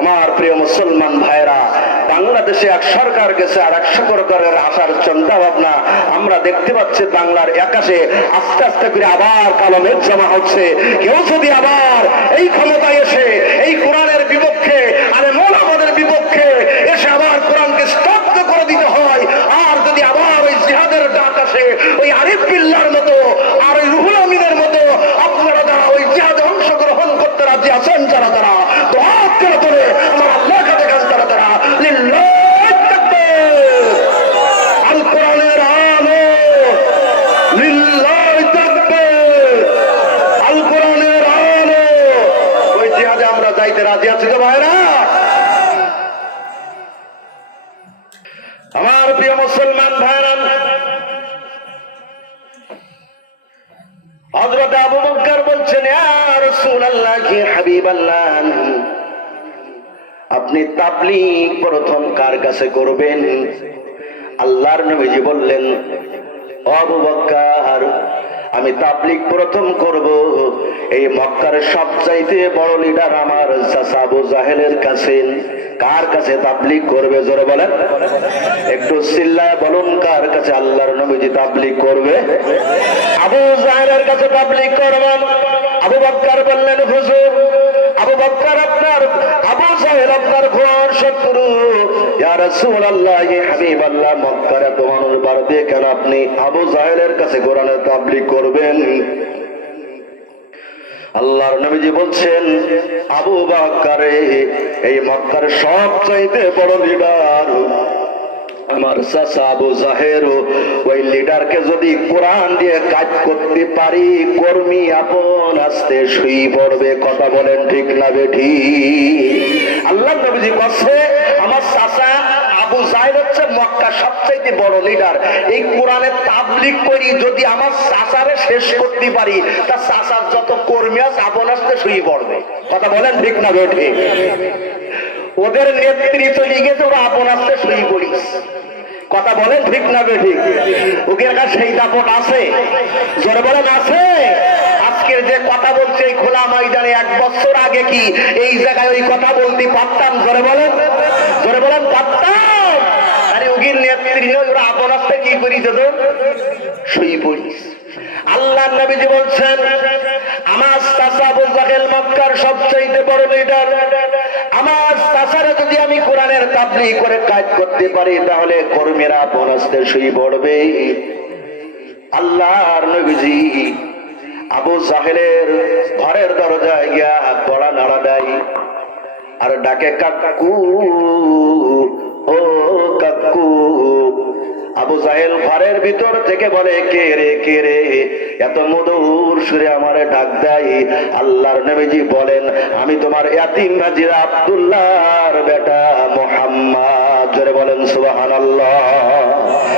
আমার প্রিয় মুসলমান ভাইরা বাংলাদেশে এক সরকার গেছে আর এক সরকারের আসার চিন্তা ভাবনা আমরা দেখতে পাচ্ছি বাংলার একাশে আস্তে আস্তে করে আবার কালো মেঘ জমা হচ্ছে। কেউ যদি আবার এই ক্ষমতায় এসে, এই কোরআনের বিপক্ষে, আরে মৌলামাদের বিপক্ষে এসে আবার কোরআনকে স্তব্ধ করে দিতে হয়, আর যদি আবার ওই জিহাদের ডাক আসে, ওই আরিফ বিল্লার আমরা রাজি আছি তো ভাইরা আমার প্রিয় মুসলমান ভাইরা হযরত আবু বকর বলছেন আপনি তাবলীগ প্রথম কার কাছে করবেন? আল্লাহর নবীজি বললেন আবু বকর আমি তাবলিক প্রথম করব। এই মক্কার সবচাইতে বড় লিডার আমার আবু জাহেলের কাছে। কার কাছে তাবলীগ করবে, জোরে বলেন? একটু চিল্লায় বলুন, কার কাছে আল্লাহর নবীজি তাবলিক করবে? আবু জাহেলের কাছে তাবলিক করবেন আবু বক্কার বললেন, হুজুর, আবু বক্কর আপনার, আবু জাহেল আপনার ঘোর শত্রু। ইয়া হাবিবাল্লাহ, মক্কার এত মানুষ দিয়ে কেন আপনি আবু জাহেলের কাছে কোরআনের তাবলীগ করবেন? আল্লাহর নবীজি বলছেন, আবু বাক্কারে, এই মক্কার সব চাইতে বড় লিডার আমার চাচা আবু জাহের ওই লিডারকে যদি কোরআন দিয়ে কাজ করতে পারি, কর্মী আপন আসতে শুই পড়বে। কথা বলেন ঠিক না বেঠি? আল্লাহ নবীজি কাছে আমার চাচা আবু জাহেদ হচ্ছে মক্কা সবচাইতে বড় লিডার এই কোরআনের তাবলিক করি যদি আমার চাচারে শেষ করতে পারি, তা চাচার যত কর্মী আছে, আপন আসতে শুই পড়বে। কথা বলেন ঠিক না বেঠি? ওদের নেতৃত্ব লিগেছে ওরা আপন আসতে শুই পড়িস। কথা বলেন ঠিক না ঠিক ওদের কাছে সেই দাপট আছে? জোরে বলেন, আছে? আজকের যে কথা বলছে এই খোলা ময়দানে, এক বছর আগে কি এই জায়গায় ওই কথা বলতে পারতাম? জোরে বলেন জোরে বলেন পারতাম আরে ওগির নেতৃত্ব ওরা আপন করি তো পড়িস আল্লাহ নবীজি বলছেন, আমার সবচাইতে বড় লিডার আমার চাচারা যদি আমি কোরআনের তাবলি করে কাজ করতে পারি, তাহলে কর্মীরা আসতে শুই পড়বে। আল্লাহর নবীজি আবু জাহেলের ঘরের দরজায় গিয়া কড়া নাড়া দেয় আর ডাকে, কাকু থেকে বলে, কে রে কে রে? এত মধুর সুরে আমার ডাক দেয়। আল্লাহর নবীজি বলেন, আমি তোমার ইয়াতিম আব্দুল্লাহর বেটা মোহাম্মদ। জোরে বলেন, সুবহানাল্লাহ।